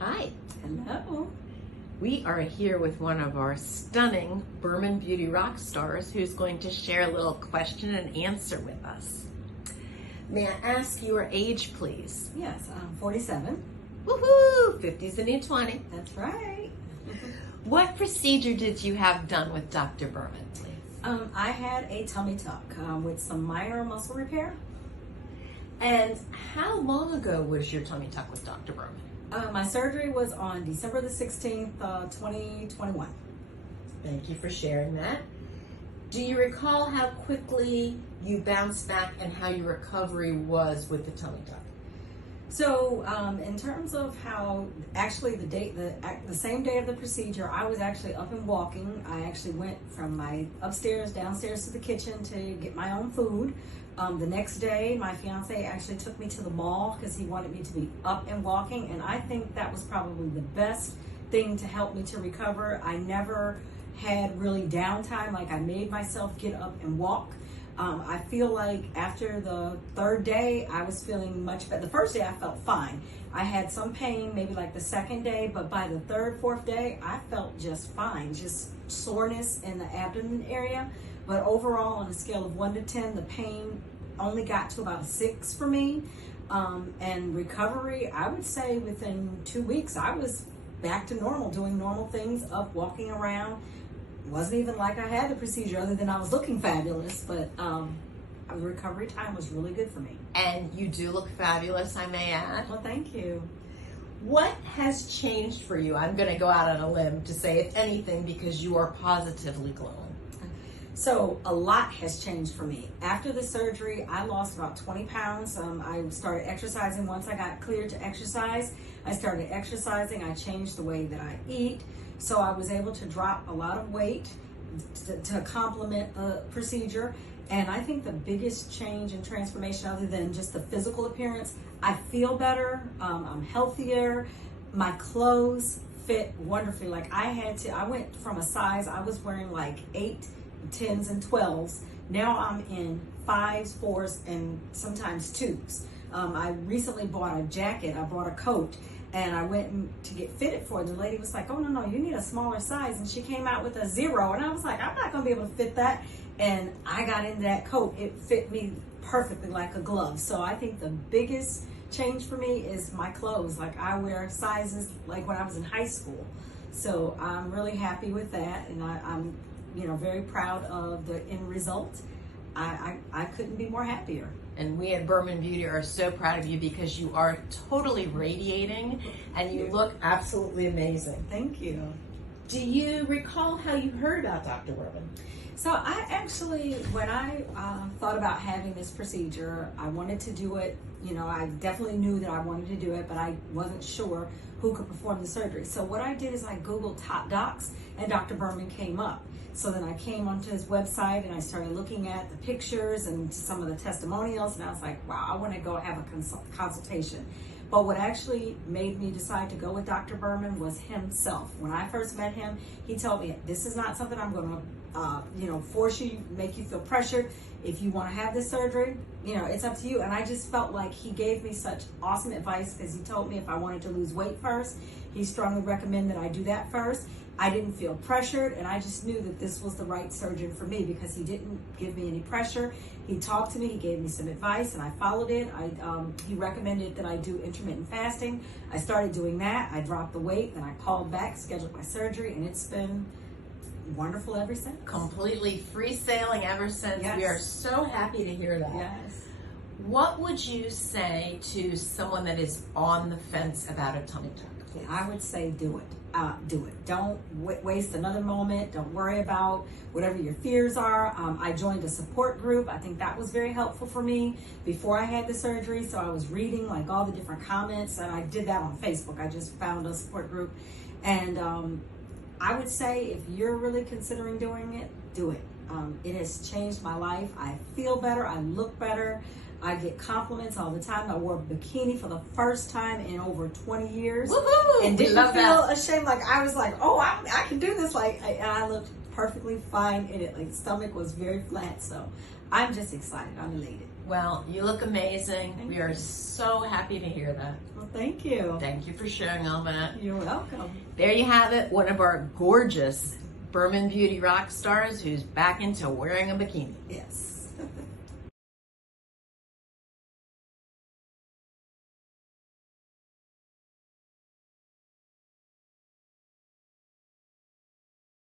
Hi. Hello. We are here with one of our stunning Berman Beauty rock stars who's going to share a little question and answer with us. May I ask your age, please? Yes, I'm 47. Woohoo! 50's the new 20. That's right. What procedure did you have done with Dr. Berman, please? I had a tummy tuck with some minor muscle repair. And how long ago was your tummy tuck with Dr. Berman? My surgery was on December the 16th, 2021. Thank you for sharing that. Do you recall how quickly you bounced back and how your recovery was with the tummy tuck? So, in terms of how, actually the same day of the procedure, I was actually up and walking. I actually went from my upstairs, downstairs to the kitchen to get my own food. The next day, my fiance actually took me to the mall because he wanted me to be up and walking, and I think that was probably the best thing to help me to recover. I never had really downtime, like I made myself get up and walk. I feel like after the third day, I was feeling much better. The first day I felt fine. I had some pain, maybe like the second day, but by the third, fourth day, I felt just fine. Just soreness in the abdomen area. But overall, on a scale of 1 to 10, the pain only got to about a 6 for me. And recovery, I would say within 2 weeks, I was back to normal, doing normal things, up, walking around. It wasn't even like I had the procedure other than I was looking fabulous, but the recovery time was really good for me. And you do look fabulous, I may add. Well, thank you. What has changed for you? I'm going to go out on a limb to say, if anything, because you are positively glowing. So a lot has changed for me. After the surgery, I lost about 20 pounds. I started exercising once I got cleared to exercise. I started exercising. I changed the way that I eat. So I was able to drop a lot of weight to complement the procedure. And I think the biggest change and transformation, other than just the physical appearance, I feel better. I'm healthier. My clothes fit wonderfully. Like I went from a size, I was wearing like 8, 10s, and 12s. Now I'm in 5s, 4s, and sometimes 2s. I recently bought a jacket. I bought a coat. And I went to get fitted for it. The lady was like, oh, no, you need a smaller size. And she came out with a 0. And I was like, I'm not going to be able to fit that. And I got into that coat. It fit me perfectly like a glove. So I think the biggest change for me is my clothes. Like I wear sizes like when I was in high school. So I'm really happy with that. And I'm very proud of the end result. I couldn't be more happier. And we at Berman Beauty are so proud of you because you are totally radiating and you look absolutely amazing. Thank you. Do you recall how you heard about Dr. Berman? So I actually, when I thought about having this procedure, I wanted to do it. I definitely knew that I wanted to do it, but I wasn't sure who could perform the surgery. So what I did is I Googled top docs and Dr. Berman came up. So then I came onto his website and I started looking at the pictures and some of the testimonials, and I was like, wow, I want to go have a consultation. But what actually made me decide to go with Dr. Berman was himself. When I first met him, he told me, this is not something I'm going to force you, make you feel pressured. If you want to have this surgery, it's up to you. And I just felt like he gave me such awesome advice because he told me if I wanted to lose weight first, he strongly recommended I do that first. I didn't feel pressured, and I just knew that this was the right surgeon for me because he didn't give me any pressure. He talked to me, he gave me some advice, and I followed it. He recommended that I do intermittent fasting. I started doing that. I dropped the weight, then I called back, scheduled my surgery, and it's been wonderful ever since. Completely free sailing ever since. Yes. We are so happy to hear that. Yes. What would you say to someone that is on the fence about a tummy tuck? I would say do it. Do it. Don't waste another moment. Don't worry about whatever your fears are. I joined a support group. I think that was very helpful for me before I had the surgery. So I was reading like all the different comments, and I did that on Facebook. I just found a support group. And I would say if you're really considering doing it, do it. It has changed my life. I feel better. I look better. I get compliments all the time. I wore a bikini for the first time in over 20 years. Woohoo! And didn't feel ashamed. Like I was like, oh, I can do this. And I looked perfectly fine in it. Like stomach was very flat. So I'm just excited. I'm elated. Well, you look amazing. Thank We are so happy to hear that. Well, thank you. Thank you for sharing all that. You're welcome. There you have it, one of our gorgeous Berman Beauty rock stars who's back into wearing a bikini. Yes.